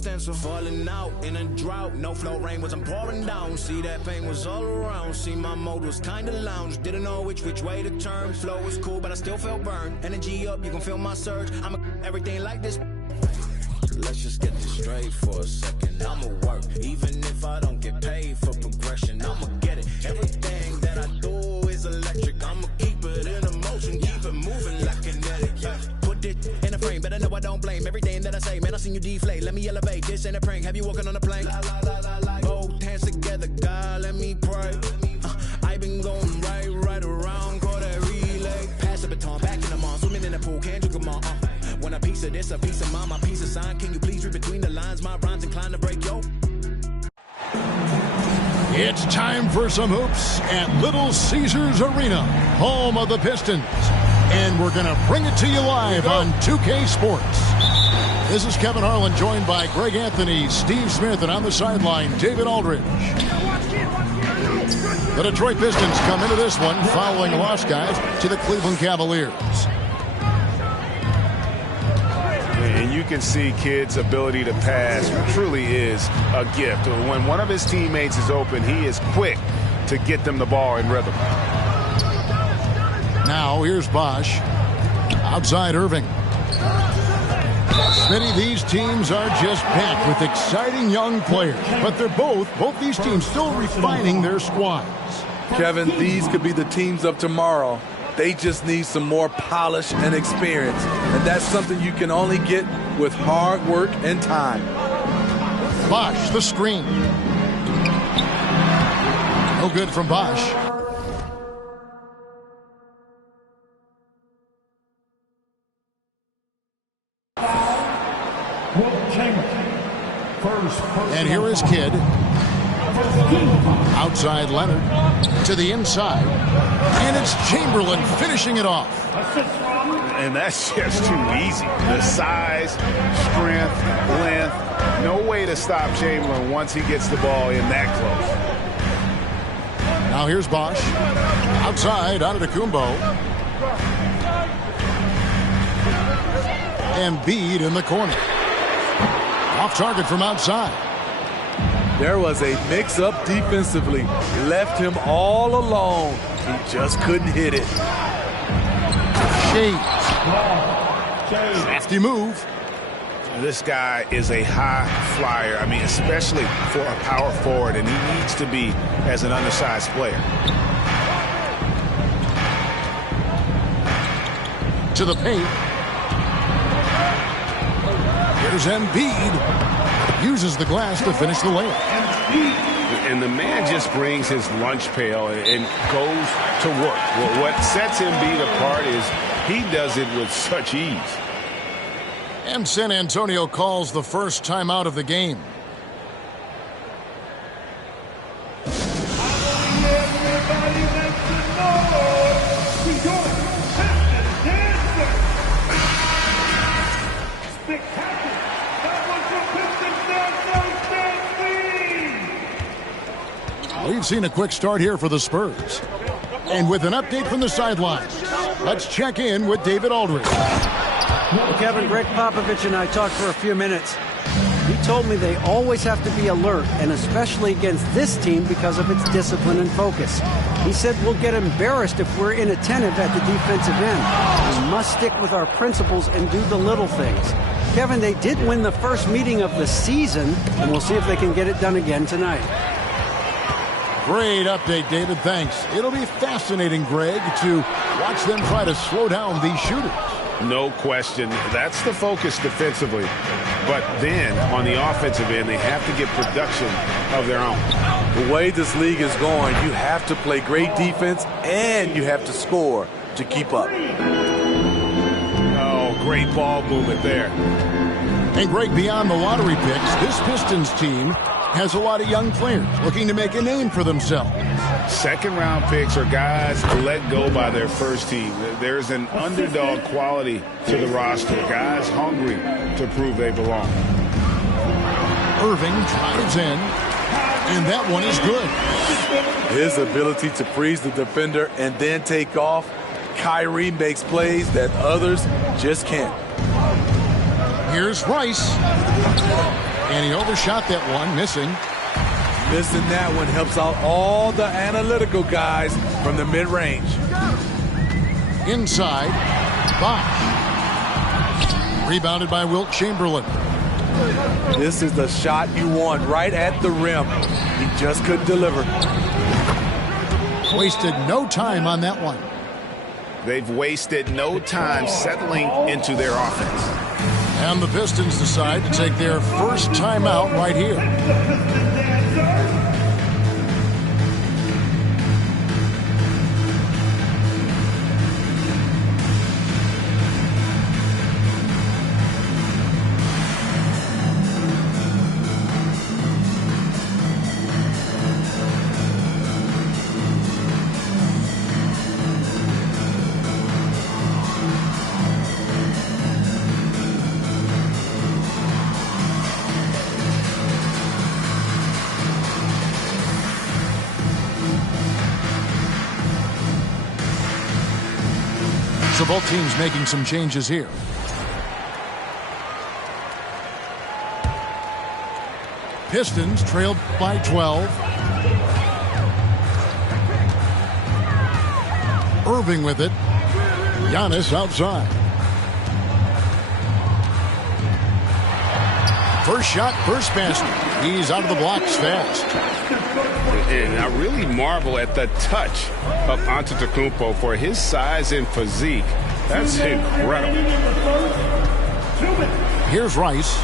extensive. Falling out in a drought, no flow rain was I'm pouring down. See that pain was all around. See my mode was kinda lounge. Didn't know which way to turn. Flow was cool, but I still felt burned. Energy up, you can feel my surge. I'm everything like this. Let's just get this straight for a second. I'ma work, even if I don't get paid for progression. I'ma get it. Everything that I do is electric. I'ma keep it in motion, keep it moving like kinetic. Put it in a frame, better know I don't blame everything that I say. Man, I seen you deflate. Let me elevate. This ain't a prank. Have you walking on a plane? Both hands together, God, let me pray. I been going right around, call that relay. Pass the baton, back in the mall, swimming in the pool, can't drink them all. When a piece of this, a piece of mine, my piece of sign. Can you please read between the lines? My rhymes inclined to break, yo. It's time for some hoops at Little Caesars Arena, home of the Pistons. And we're going to bring it to you live on 2K Sports. This is Kevin Harlan, joined by Greg Anthony, Steve Smith, and on the sideline, David Aldridge. The Detroit Pistons come into this one following loss, guys, to the Cleveland Cavaliers. And you can see Kidd's ability to pass truly is a gift. When one of his teammates is open, he is quick to get them the ball in rhythm. Now here's Bosch. Outside Irving. Smitty, these teams are just packed with exciting young players. But they're both these teams still refining their squads. Kevin, these could be the teams of tomorrow. They just need some more polish and experience. And that's something you can only get with hard work and time. Bosch, the screen. No good from Bosch. And here is Kidd. Outside Leonard to the inside, and it's Chamberlain finishing it off. And that's just too easy. The size, strength, length, no way to stop Chamberlain once he gets the ball in that close. Now here's Bosch. Outside, Antetokounmpo. And Embiid in the corner. Off target from outside. There was a mix-up defensively. Left him all alone. He just couldn't hit it. Shades. Crafty move. This guy is a high flyer. I mean, especially for a power forward, and he needs to be as an undersized player. To the paint. Here's Embiid. Uses the glass to finish the layup. And the man just brings his lunch pail and goes to work. Well, what sets Embiid apart is he does it with such ease. And San Antonio calls the first timeout of the game. We've seen a quick start here for the Spurs. And with an update from the sidelines, let's check in with David Aldridge. Well, Kevin, Greg Popovich and I talked for a few minutes. He told me they always have to be alert, and especially against this team because of its discipline and focus. He said we'll get embarrassed if we're inattentive at the defensive end. We must stick with our principles and do the little things. Kevin, they did win the first meeting of the season, and we'll see if they can get it done again tonight. Great update, David. Thanks. It'll be fascinating, Greg, to watch them try to slow down these shooters. No question. That's the focus defensively. But then, on the offensive end, they have to get production of their own. The way this league is going, you have to play great defense and you have to score to keep up. Oh, great ball movement there. And Greg, beyond the lottery picks, this Pistons team has a lot of young players looking to make a name for themselves. Second-round picks are guys let go by their first team. There's an underdog quality to the roster. Guys hungry to prove they belong. Irving drives in, and that one is good. His ability to freeze the defender and then take off. Kyrie makes plays that others just can't. Here's Rice. And he overshot that one, missing. Missing that one helps out all the analytical guys from the mid-range. Inside, Bosch. Rebounded by Wilt Chamberlain. This is the shot you want right at the rim. He just couldn't deliver. Wasted no time on that one. They've wasted no time settling into their offense. And the Pistons decide to take their first timeout right here. So both teams making some changes here. Pistons trailed by 12. Irving with it. Giannis outside. First shot, first basket. He's out of the blocks fast. And I really marvel at the touch of Antetokounmpo for his size and physique. That's incredible. Here's Rice.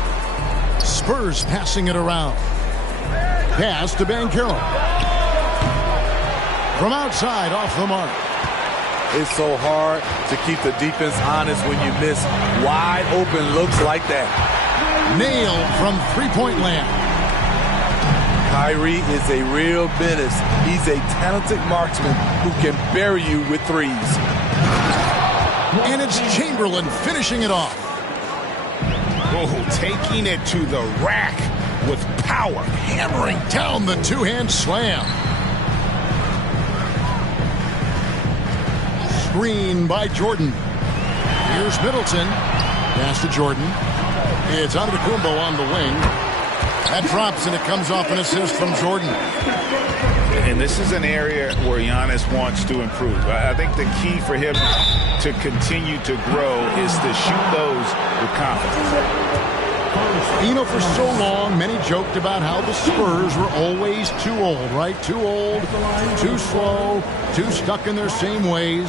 Spurs passing it around. Pass to Banchero. From outside, off the mark. It's so hard to keep the defense honest when you miss wide open looks like that. Nailed from three-point land. Kyrie is a real menace. He's a talented marksman who can bury you with threes. And it's Chamberlain finishing it off. Oh, taking it to the rack with power. Hammering down the two-hand slam. Screen by Jordan. Here's Middleton. Pass to Jordan. It's Antetokounmpo on the wing. That drops, and it comes off an assist from Jordan. And this is an area where Giannis wants to improve. I think the key for him to continue to grow is to shoot those with confidence. You know, for so long, many joked about how the Spurs were always too old, right? Too old, too slow, too stuck in their same ways.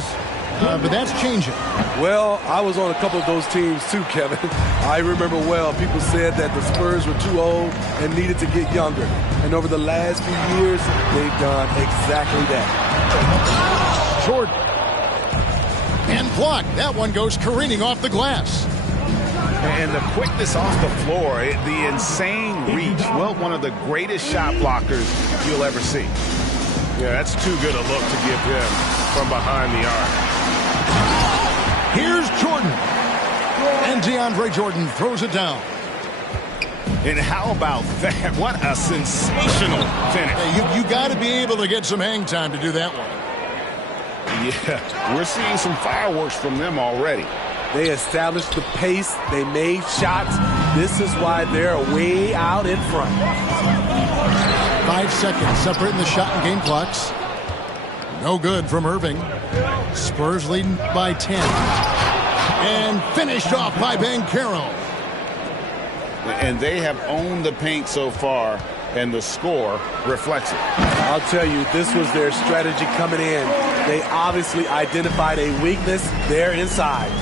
But that's changing. Well, I was on a couple of those teams too, Kevin. I remember well, people said that the Spurs were too old and needed to get younger. And over the last few years, they've done exactly that. Jordan. And blocked. That one goes careening off the glass. And the quickness off the floor, the insane reach. Well, one of the greatest shot blockers you'll ever see. Yeah, that's too good a look to give him from behind the arc. Here's Jordan. And DeAndre Jordan throws it down. And how about that? What a sensational finish. Hey, you got to be able to get some hang time to do that one. Yeah, we're seeing some fireworks from them already. They established the pace. They made shots. This is why they're way out in front. 5 seconds separating the shot and game clocks. No good from Irving. Spurs leading by 10. And finished off by Banchero. And they have owned the paint so far, and the score reflects it. I'll tell you, this was their strategy coming in. They obviously identified a weakness there inside.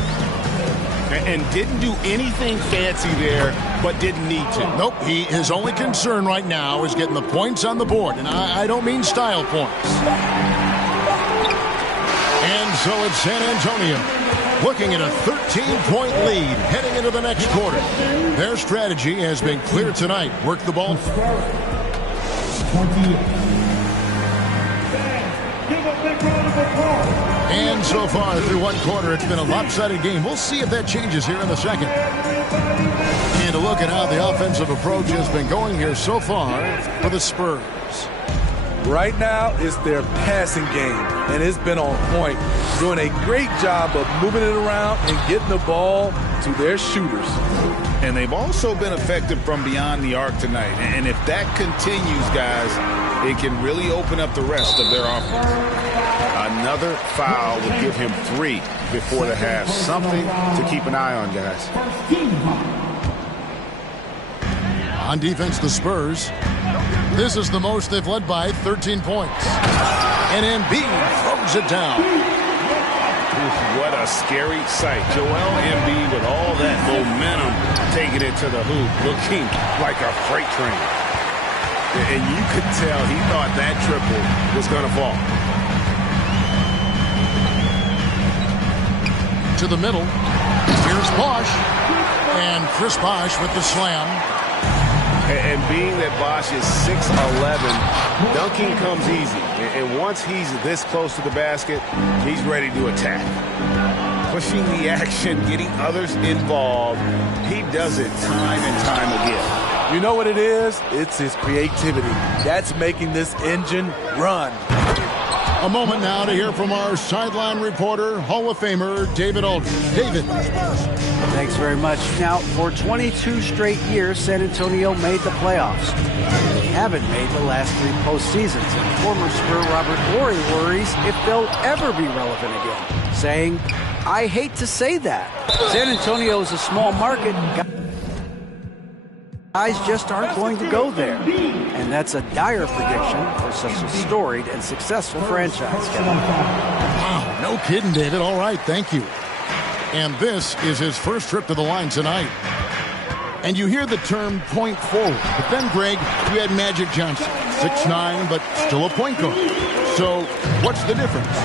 And didn't do anything fancy there, but didn't need to. Nope, his only concern right now is getting the points on the board. And I don't mean style points. And so it's San Antonio looking at a 13-point lead heading into the next quarter. Their strategy has been clear tonight. Work the ball. 20. Give a big round of applause. And so far through one quarter, it's been a lopsided game. We'll see if that changes here in the second. And a look at how the offensive approach has been going here so far for the Spurs. Right now, it's their passing game, and it's been on point. Doing a great job of moving it around and getting the ball to their shooters. And they've also been effective from beyond the arc tonight. And if that continues, guys, it can really open up the rest of their offense. Another foul will give him 3 before the half. Something to keep an eye on, guys. On defense, the Spurs. This is the most they've led by, 13 points. And Embiid throws it down. What a scary sight. Joel Embiid with all that momentum taking it to the hoop, looking like a freight train. And you could tell he thought that triple was going to fall. To the middle. Here's Bosh. And Chris Bosh with the slam. And being that Bosh is 6'11", dunking comes easy. And once he's this close to the basket, he's ready to attack. Pushing the action, getting others involved. He does it time and time again. You know what it is? It's his creativity. That's making this engine run. A moment now to hear from our sideline reporter, Hall of Famer David Aldridge. David. Thanks very much. Now, for 22 straight years, San Antonio made the playoffs. They haven't made the last 3 postseasons, and former Spur Robert Horry worries if they'll ever be relevant again, saying, "I hate to say that. San Antonio is a small market. Guys just aren't going to go there." And that's a dire prediction for such a storied and successful franchise, Kevin. Wow, no kidding, David. All right, thank you. And this is his first trip to the line tonight. And you hear the term point forward. But then, Greg, you had Magic Johnson, 6'9", but still a point guard. So what's the difference?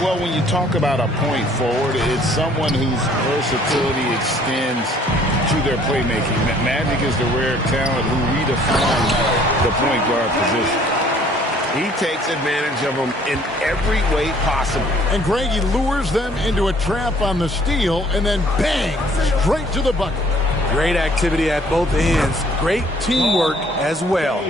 Well, when you talk about a point forward, it's someone whose versatility extends to their playmaking. Magic is the rare talent who redefines the point guard position. He takes advantage of them in every way possible. And Greg, he lures them into a trap on the steal, and then bang, straight to the bucket. Great activity at both ends. Great teamwork as well.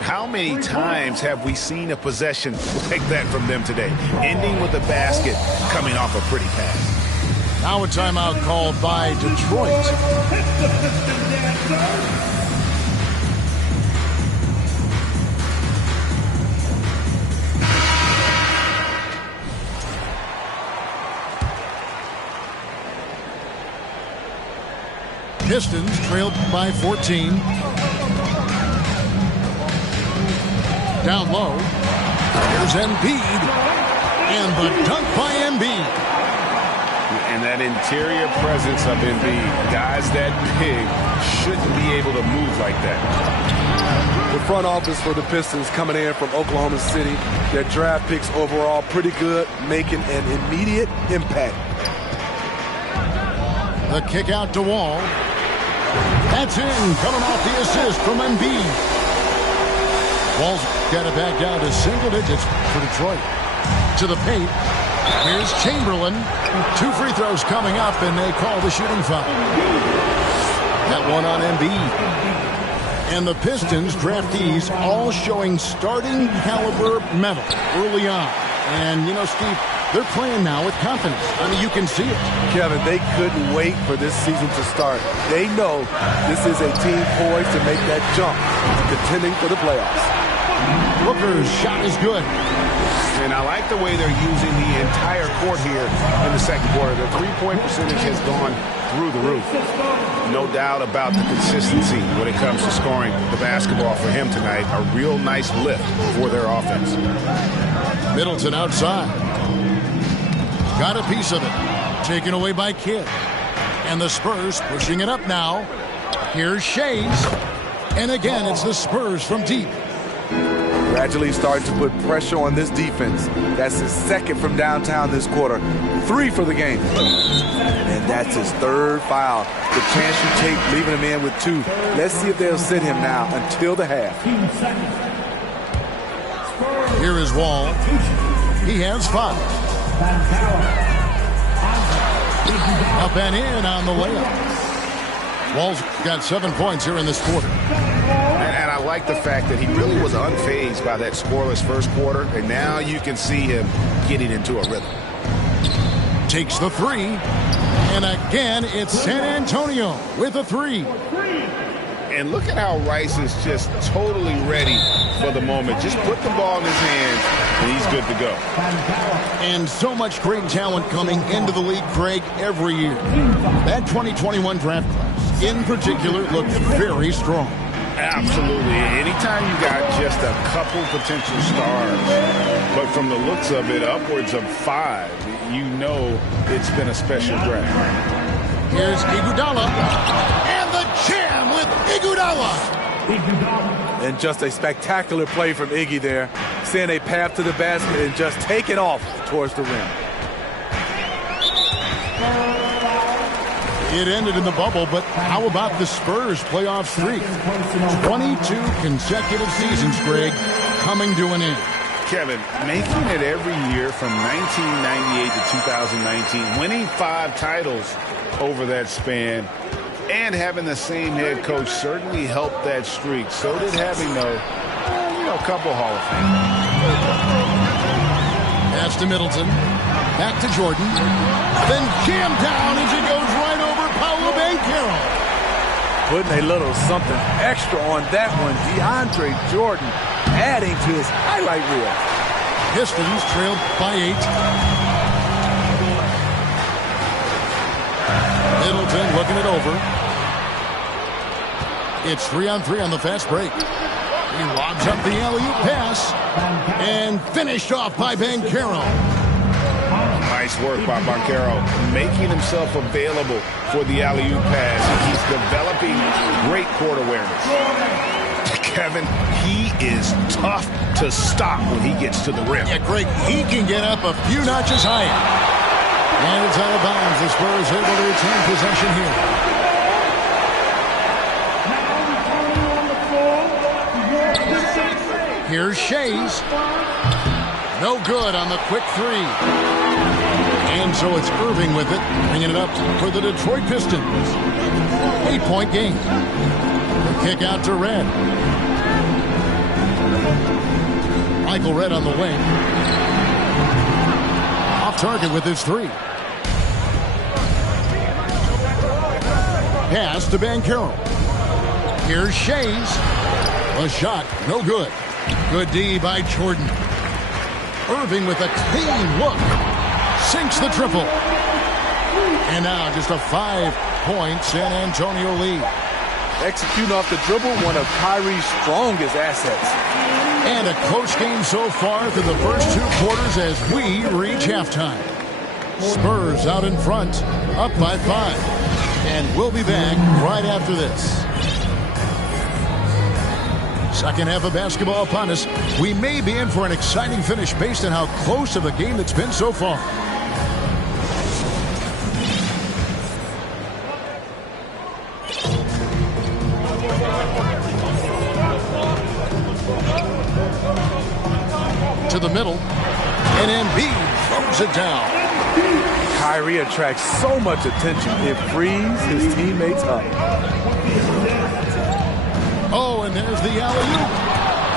How many times have we seen a possession like that from them today, ending with a basket coming off a pretty pass? Now a timeout called by Detroit. Pistons trailed by 14. Down low. Here's Embiid. And the dunk by Embiid. And that interior presence of Embiid, guys that big shouldn't be able to move like that. The front office for the Pistons coming in from Oklahoma City. Their draft picks overall pretty good, making an immediate impact. The kick out to Wall. That's in, coming off the assist from Embiid. Wall's got it back down to single digits for Detroit. To the paint. Here's Chamberlain. 2 free throws coming up, and they call the shooting foul. That one on Embiid. And the Pistons draftees all showing starting caliber metal early on. And, you know, Steve, they're playing now with confidence. I mean, you can see it. Kevin, they couldn't wait for this season to start. They know this is a team poised to make that jump, contending for the playoffs. Booker's shot is good. And I like the way they're using the entire court here in the second quarter. The three-point percentage has gone through the roof. No doubt about the consistency when it comes to scoring the basketball for him tonight. A real nice lift for their offense. Middleton outside. Got a piece of it. Taken away by Kidd. And the Spurs pushing it up now. Here's Shays. And again, it's the Spurs from deep. Gradually starting to put pressure on this defense. That's his second from downtown this quarter. 3 for the game. And that's his 3rd foul. The chance you take leaving him in with 2. Let's see if they'll sit him now until the half. Here is Wall. He has 5. Up and in on the layup. Wall's got 7 points here in this quarter. And I like the fact that he really was unfazed by that scoreless first quarter, and now you can see him getting into a rhythm. Takes the 3, And again, it's San Antonio with a 3. And look at how Rice is just totally ready for the moment. Just put the ball in his hands, and he's good to go. And so much great talent coming into the league, Craig, every year. That 2021 draft class, in particular, looks very strong. Absolutely. Anytime you got just a couple potential stars, but from the looks of it, upwards of 5, you know it's been a special draft. Here's Iguodala, and the jam with Iguodala. And just a spectacular play from Iggy there, seeing a path to the basket and just taking off towards the rim. It ended in the bubble, but how about the Spurs playoff streak? 22 consecutive seasons, Greg, coming to an end. Kevin, making it every year from 1998 to 2019, winning 5 titles over that span, and having the same head coach certainly helped that streak. So did having a couple Hall of Fame. Pass to Middleton. Back to Jordan. Then jammed down as he goes right over Paolo Banchero. Putting a little something extra on that one. DeAndre Jordan adding to his highlight reel. Pistons trailed by 8. Middleton looking it over. It's 3-on-3 on the fast break. He lobs up the alley-oop pass and finished off by Banchero. Nice work by Banchero, making himself available for the alley-oop pass. He's developing great court awareness. Kevin, he is tough to stop when he gets to the rim. Yeah, Greg, he can get up a few notches higher. And it's out of bounds. The Spurs able to retain possession here. Here's Shays. No good on the quick 3. And so it's Irving with it, bringing it up for the Detroit Pistons. 8-point game. The kick out to Red. Michael Red on the wing. Off target with his 3. Pass to Banchero. Here's Shays. A shot, no good. Good D by Jordan. Irving with a clean look. Sinks the triple. And now just a 5-point San Antonio lead. Executing off the dribble, one of Kyrie's strongest assets. And a close game so far through the first 2 quarters as we reach halftime. Spurs out in front, up by 5. And we'll be back right after this. Second half of basketball upon us. We may be in for an exciting finish based on how close of a game it's been so far. To the middle, and Embiid throws it down. Kyrie attracts so much attention, it frees his teammates up. Oh, and there's the alley-oop.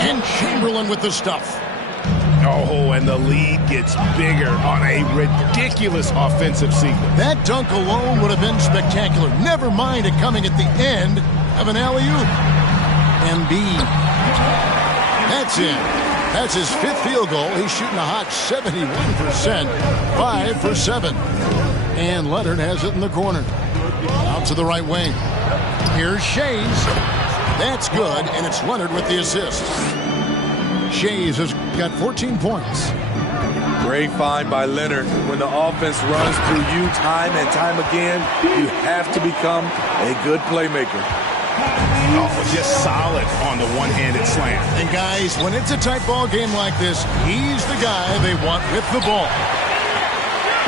And Chamberlain with the stuff. Oh, and the lead gets bigger on a ridiculous offensive sequence. That dunk alone would have been spectacular. Never mind it coming at the end of an alley-oop. Embiid. That's it. That's his 5th field goal. He's shooting a hot 71%. 5 for 7. And Leonard has it in the corner. Out to the right wing. Here's Shays. That's good, and it's Leonard with the assist. Shays has got 14 points. Great find by Leonard. When the offense runs through you time and time again, you have to become a good playmaker. Oh, just solid on the one-handed slam. And guys, when it's a tight ball game like this, he's the guy they want with the ball.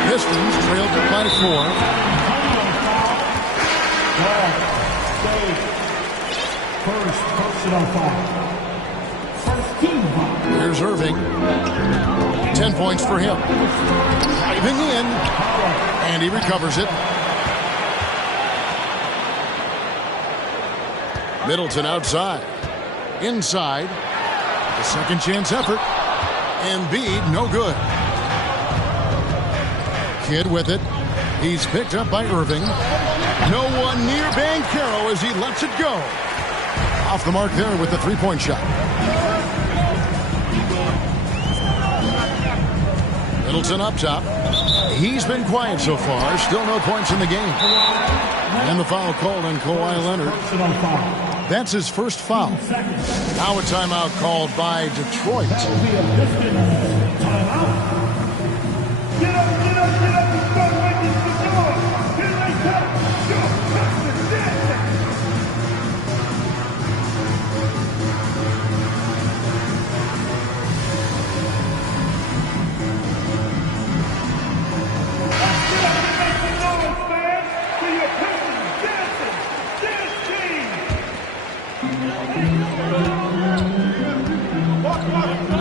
Pistons trailed by 4. First personal foul. First team foul. Here's Irving. 10 points for him. Driving in. And he recovers it. Middleton outside. Inside. The second chance effort. Embiid, no good. Kidd with it. He's picked up by Irving. No one near Banchero as he lets it go. Off the mark there with the three-point shot. Middleton up top. He's been quiet so far. Still no points in the game. And the foul called on Kawhi Leonard. That's his first foul. Now a timeout called by Detroit.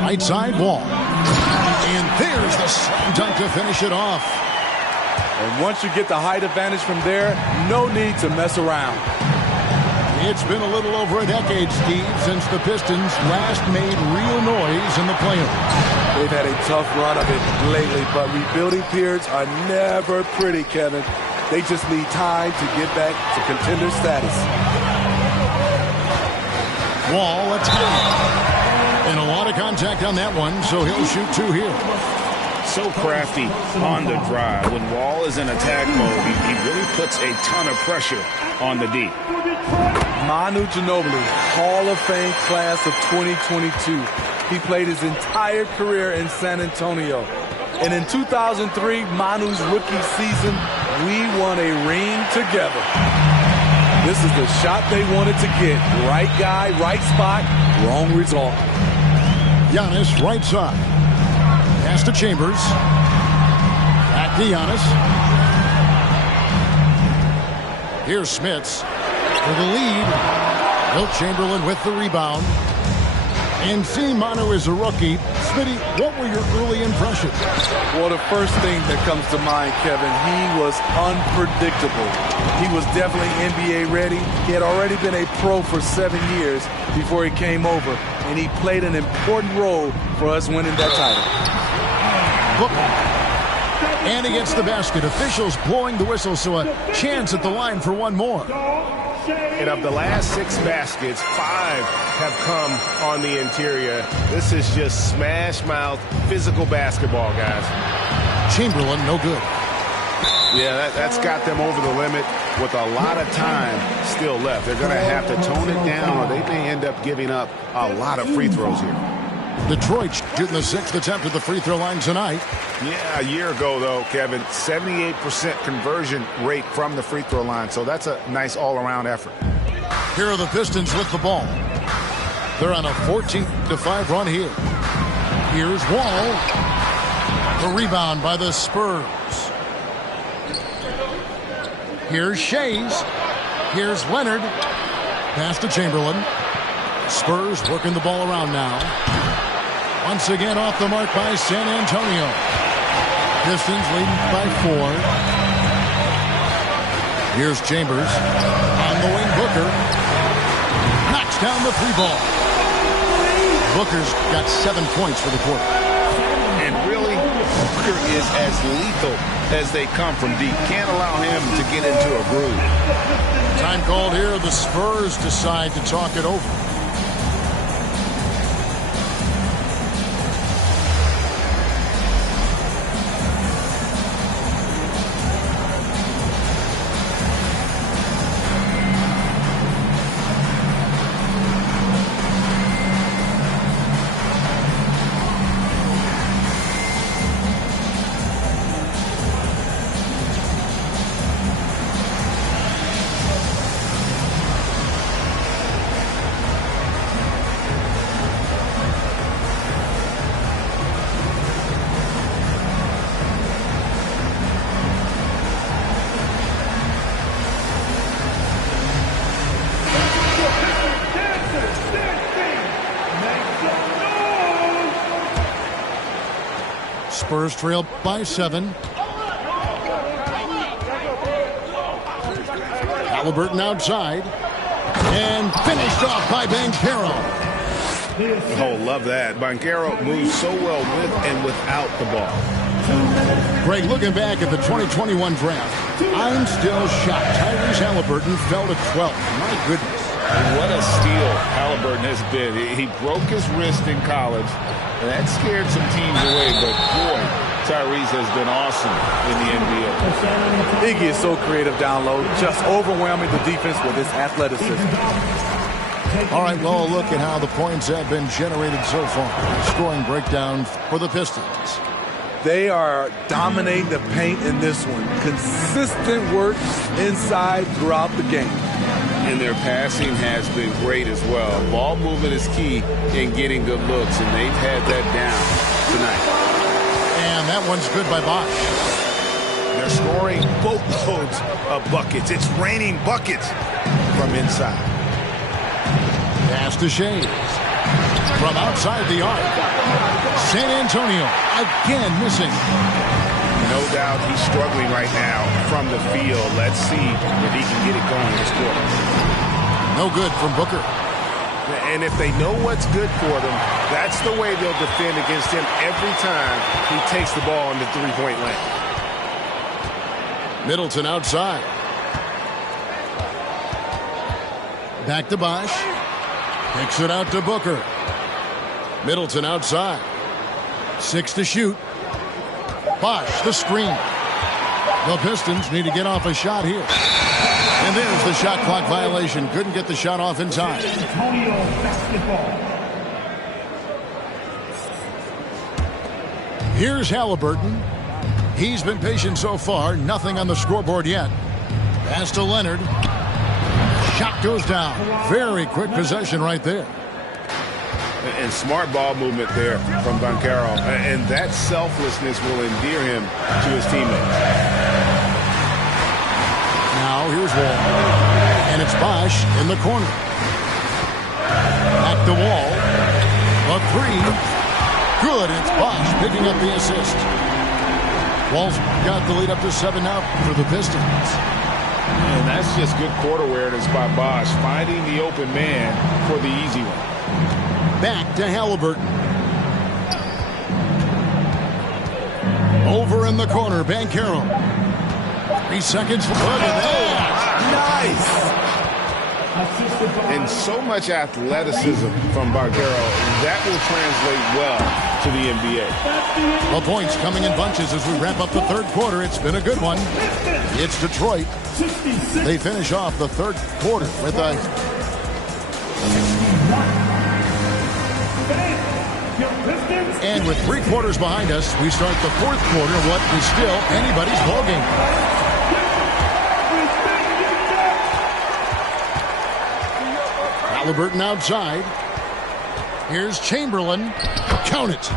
Right side Wall. And there's the slam dunk to finish it off. And once you get the height advantage from there, no need to mess around. It's been a little over a decade, Steve, since the Pistons last made real noise in the playoffs. They've had a tough run of it lately, but rebuilding periods are never pretty, Kevin. They just need time to get back to contender status. Wall attacking. And a lot of contact on that one, so he'll shoot two here. So crafty on the drive. When Wall is in attack mode, he really puts a ton of pressure on the D. Manu Ginobili, Hall of Fame class of 2022. He played his entire career in San Antonio. And in 2003, Manu's rookie season, we won a ring together. This is the shot they wanted to get. Right guy, right spot, wrong result. Giannis, right side. Pass to Chambers. Back to Giannis. Here's Smits for the lead. Wilt Chamberlain with the rebound. And seeing Manu is a rookie, Smitty, what were your early impressions? Well, the first thing that comes to mind, Kevin, he was unpredictable. He was definitely NBA ready. He had already been a pro for 7 years before he came over, and he played an important role for us winning that title. And he gets the basket. Officials blowing the whistle, so a chance at the line for one more. And of the last 6 baskets, 5 have come on the interior. This is just smash mouth, physical basketball, guys. Chamberlain, no good. Yeah, that's got them over the limit with a lot of time still left. They're going to have to tone it down, or they may end up giving up a lot of free throws here. Detroit shooting the 6th attempt at the free throw line tonight. Yeah, a year ago, though, Kevin, 78% conversion rate from the free throw line. So that's a nice all-around effort. Here are the Pistons with the ball. They're on a 14-5 run here. Here's Wall. The rebound by the Spurs. Here's Shays. Here's Leonard. Pass to Chamberlain. Spurs working the ball around now. Once again off the mark by San Antonio. Pistons leading by 4. Here's Chambers. On the wing, Booker. Knocks down the 3-ball. Booker's got 7 points for the quarter. And really, Booker is as lethal as they come from deep. Can't allow him to get into a groove. Time called here. The Spurs decide to talk it over. Spurs trail by 7. Halliburton outside. And finished off by Banchero. Oh, love that. Banchero moves so well with and without the ball. Greg, looking back at the 2021 draft, I'm still shocked. Tyrese Halliburton fell to 12th. My goodness. What a steal Halliburton has been. He broke his wrist in college, and that scared some teams away, but boy, Tyrese has been awesome in the NBA. Iggy is so creative down low, just overwhelming the defense with his athleticism. All right, well, look at how the points have been generated so far. Scoring breakdown for the Pistons. They are dominating the paint in this one. Consistent work inside throughout the game. And their passing has been great as well. Ball movement is key in getting good looks, and they've had that down tonight. And that one's good by Bosch. They're scoring boatloads of buckets. It's raining buckets from inside. Pass to Shea. From outside the arc. San Antonio again missing. No doubt he's struggling right now from the field. Let's see if he can get it going this quarter. No good from Booker. And if they know what's good for them, that's the way they'll defend against him every time he takes the ball in the three-point lane. Middleton outside. Back to Bosch. Kicks it out to Booker. Middleton outside. 6 to shoot. Bosch, the screen. The Pistons need to get off a shot here. And there's the shot clock violation. Couldn't get the shot off in time. Antonio basketball. Here's Halliburton. He's been patient so far. Nothing on the scoreboard yet. Pass to Leonard. Shot goes down. Very quick possession right there. And smart ball movement there from Banchero. And that selflessness will endear him to his teammates. Now here's Wall. And it's Bosch in the corner. Back to Wall. A three. Good. It's Bosch picking up the assist. Wall's got the lead up to 7 now for the Pistons. And that's just good court awareness by Bosch, finding the open man for the easy one. Back to Halliburton. Over in the corner, Banchero. 3 seconds. Look at that. Nice. And so much athleticism from Banchero. That will translate well to the NBA. The points coming in bunches as we wrap up the third quarter. It's been a good one. It's Detroit. They finish off the third quarter with a... And with 3 quarters behind us, we start the fourth quarter of what is still anybody's ballgame. Halliburton outside. Here's Chamberlain. Count it.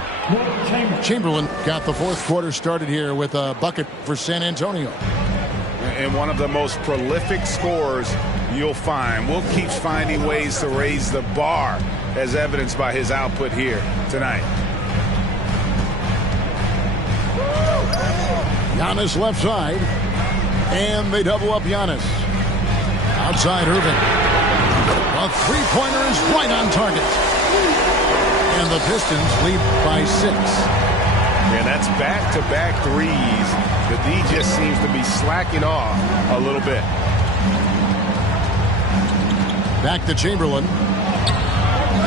Chamberlain got the fourth quarter started here with a bucket for San Antonio. And one of the most prolific scorers you'll find. Will keeps finding ways to raise the bar, as evidenced by his output here tonight. Giannis left side. And they double up Giannis. Outside Irving. A three-pointer is right on target. And the Pistons lead by 6. And that's back-to-back threes. The D just seems to be slacking off a little bit. Back to Chamberlain.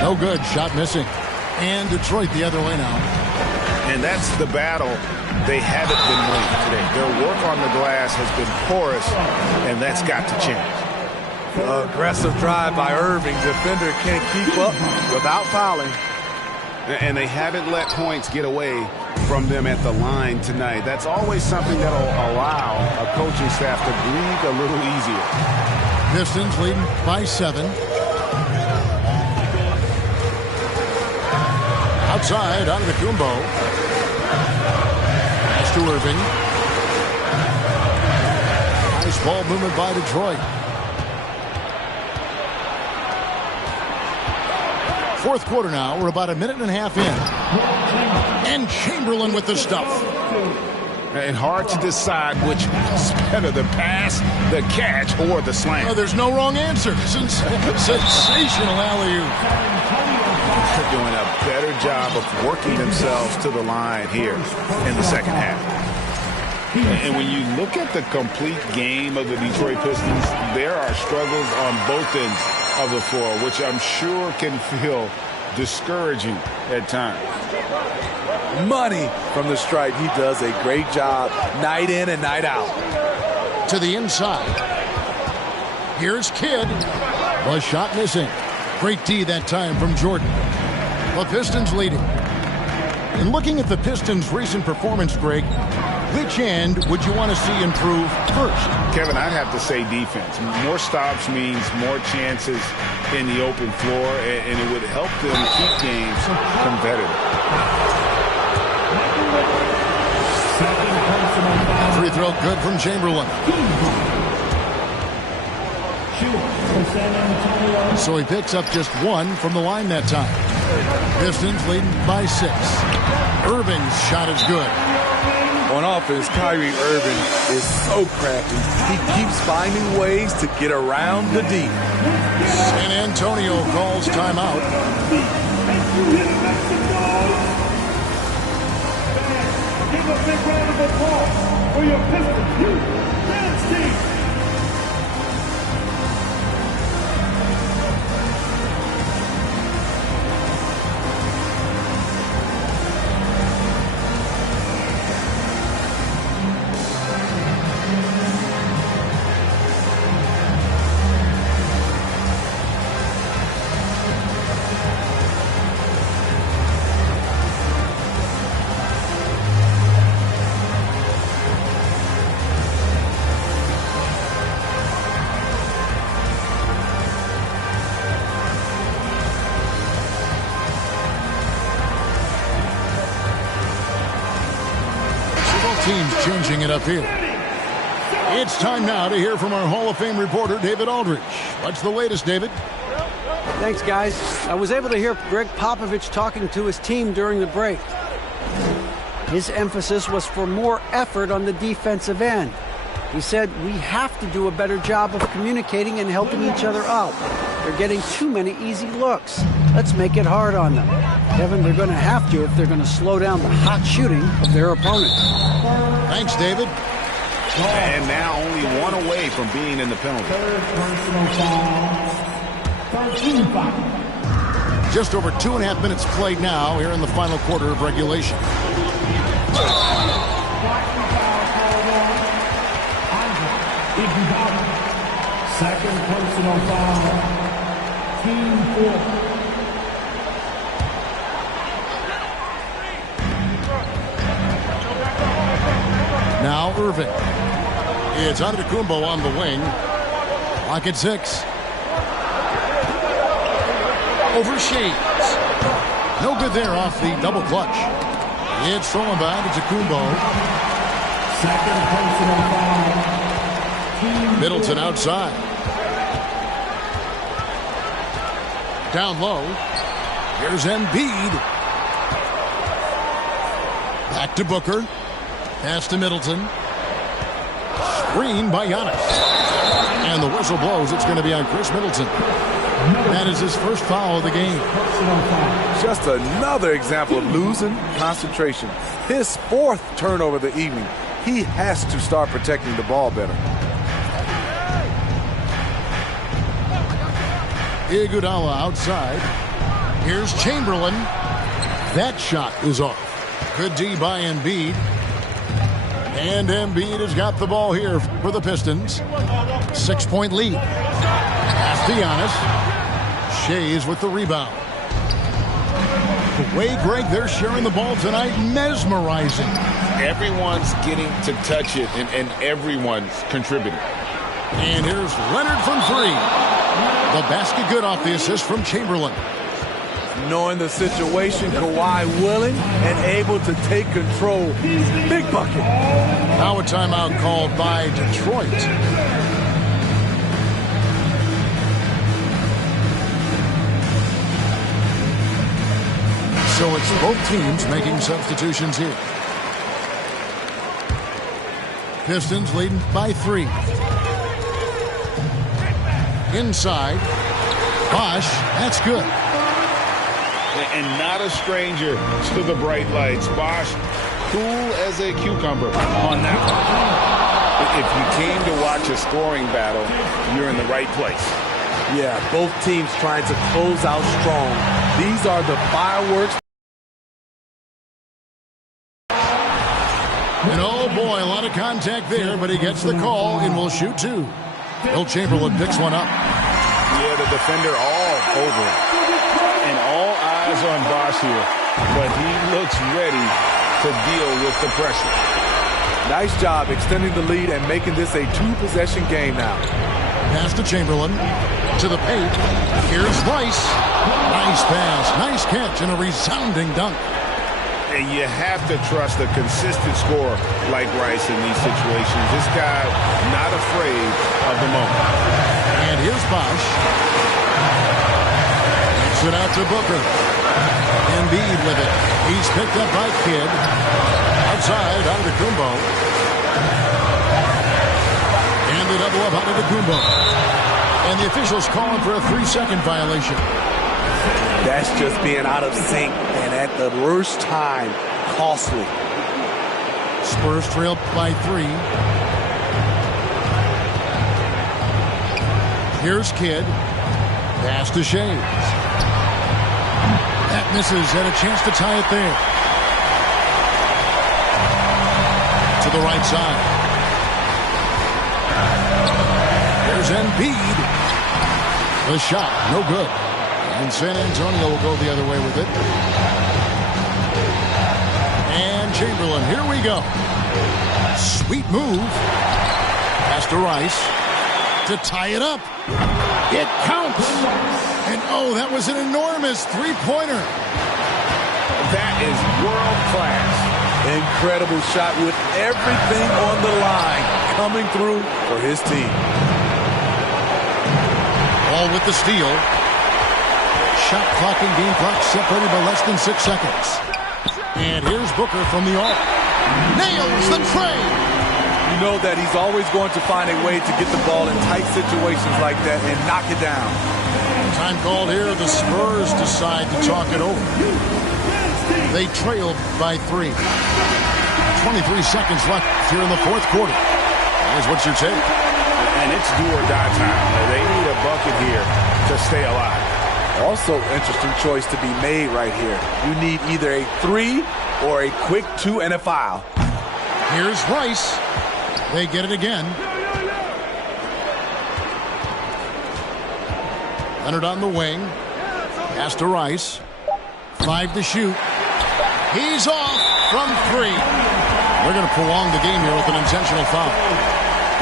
No good. Shot missing. And Detroit the other way now. And that's the battle they haven't been winning today. Their work on the glass has been porous, and that's got to change. Aggressive drive by Irving. Defender can't keep up without fouling. And they haven't let points get away from them at the line tonight. That's always something that will allow a coaching staff to breathe a little easier. Pistons leading by 7. Outside, out of the Kumbo. Pass to Irving. Nice ball movement by Detroit. Fourth quarter now. We're about a minute and a half in. And Chamberlain with the stuff. And hard to decide which is better, the pass, the catch, or the slam. Oh, there's no wrong answer. Sensational alley-oop. doing a better job of working themselves to the line here in the second half. And when you look at the complete game of the Detroit Pistons, there are struggles on both ends of the floor, which I'm sure can feel discouraging at times. Money from the stripe. He does a great job night in and night out. To the inside. Here's Kidd. Was shot missing. Great D that time from Jordan. The Pistons leading. And looking at the Pistons' recent performance, Greg, which end would you want to see improve first? Kevin, I'd have to say defense. More stops means more chances in the open floor, and it would help them keep games competitive. Free throw good from Chamberlain. So he picks up just one from the line that time. Pistons leading by 6. Irving's shot is good. On offense, Kyrie Irving is so crafty. He keeps finding ways to get around the D. San Antonio calls timeout. Give a big round of applause for your Pistons Youth Dance Team. Teams changing it up here. It's time now to hear from our Hall of Fame reporter, David Aldridge. What's the latest, David? Thanks, guys. I was able to hear Greg Popovich talking to his team during the break. His emphasis was for more effort on the defensive end. He said, we have to do a better job of communicating and helping each other out. They're getting too many easy looks. Let's make it hard on them. Kevin, they're going to have to if they're going to slow down the hot shooting of their opponent. Thanks, David. And now only one away from being in the penalty. Third personal foul. 13 foul. Just over 2.5 minutes played now here in the final quarter of regulation. Second personal foul. Team 4. Now Irving. It's Antetokounmpo on the wing. Clock at 6. Over Shades. No good there off the double clutch. It's thrown by Antetokounmpo. Second personal foul. Middleton outside. Down low. Here's Embiid. Back to Booker. Pass to Middleton. Screen by Giannis. And the whistle blows. It's going to be on Chris Middleton. That is his first foul of the game. Just another example of losing concentration. His 4th turnover of the evening. He has to start protecting the ball better. Iguodala outside. Here's Chamberlain. That shot is off. Good D by Embiid. And Embiid has got the ball here for the Pistons. 6-point lead. Pass to Giannis. Shays with the rebound. The way, Greg, they're sharing the ball tonight, mesmerizing. Everyone's getting to touch it, and everyone's contributing. And here's Leonard from 3. The basket good off the assist from Chamberlain. Knowing the situation, Kawhi willing and able to take control. Big bucket. Now a timeout called by Detroit. So it's both teams making substitutions here. Pistons leading by 3. Inside. Bosh, that's good. and not a stranger to the bright lights. Bosch, cool as a cucumber on that one. If you came to watch a scoring battle, you're in the right place. Yeah, both teams trying to close out strong. These are the fireworks. And oh boy, a lot of contact there, but he gets the call and will shoot two. Will Chamberlain picks one up. Yeah, the defender all over it. And all eyes on Bosch here, but he looks ready to deal with the pressure. Nice job extending the lead and making this a two-possession game now. Pass to Chamberlain. To the paint. Here's Rice. Nice pass. Nice catch and a resounding dunk. And you have to trust a consistent scorer like Rice in these situations. This guy not afraid of the moment. And here's Bosch. Takes it out to Booker. Embiid with it. He's picked up by Kidd. Outside, Antetokounmpo. And the double up Antetokounmpo. And the officials calling for a 3-second violation. That's just being out of sync and at the worst time, costly. Spurs trail by 3. Here's Kidd. Pass to Shades. That misses. Had a chance to tie it there. To the right side. There's Embiid. The shot, no good. And San Antonio will go the other way with it. And Chamberlain, here we go. Sweet move. Pass to Rice to tie it up. It counts. And oh, that was an enormous three-pointer. That is world class. Incredible shot with everything on the line coming through for his team. Ball with the steal. Shot clock and game clock separated by less than 6 seconds. And here's Booker from the arc. Nails the tray. You know that he's always going to find a way to get the ball in tight situations like that and knock it down. Time called here. The Spurs decide to talk it over. They trail by 3. 23 seconds left here in the fourth quarter. Here's what's your take. And it's do or die time. They need a bucket here to stay alive. Also, interesting choice to be made right here. You need either a 3 or a quick 2 and a foul. Here's Rice. They get it again. Leonard on the wing. Pass to Rice. 5 to shoot. He's off from 3. They're going to prolong the game here with an intentional foul.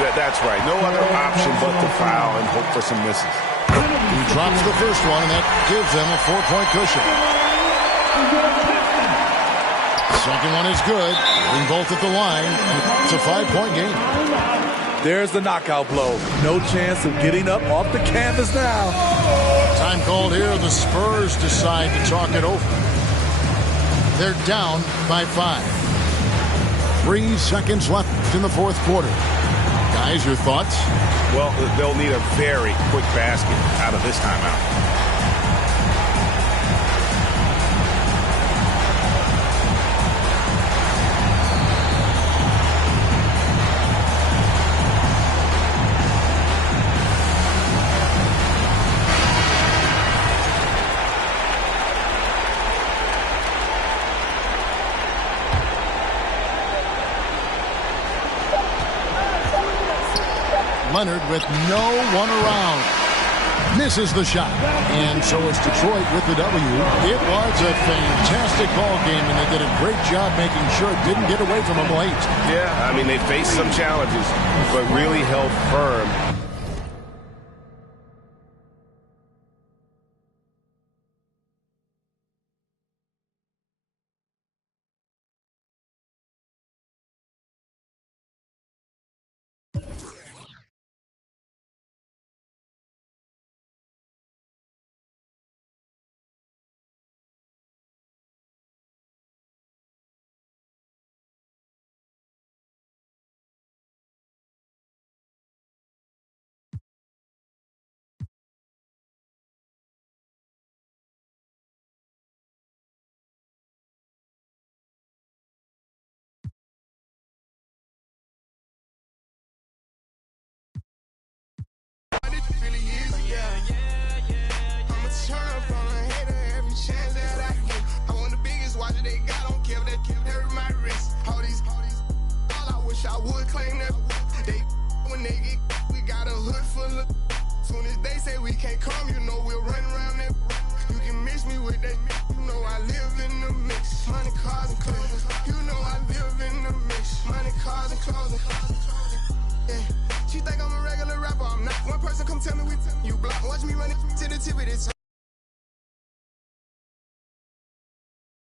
Yeah, that's right. No other option but to foul and hope for some misses. He drops the first one, and that gives them a 4-point cushion. Second one is good. Being both at the line. It's a 5-point game. There's the knockout blow. No chance of getting up off the canvas now. Time called here. The Spurs decide to talk it over. They're down by 5. 3 seconds left in the fourth quarter. Guys, your thoughts? Well, they'll need a very quick basket out of this timeout. Leonard with no one around. Misses the shot. And so it's Detroit with the W. It was a fantastic ball game, and they did a great job making sure it didn't get away from them late. Yeah, I mean, they faced some challenges, but really held firm turn up on a hater every chance that I get. I want the biggest watch that they got, don't care if that hurt my wrist. All I wish I would claim that. They when they get, we got a hood full of. Soon as they say we can't come, you know we'll run around that. You can mix me with that, you know I live in the mix. Money, cars, and clothes. You know I live in the mix. Money, cars, and clothes. Yeah. She think I'm a regular rapper, I'm not. One person come tell me you block. Watch me run it to the tip of this.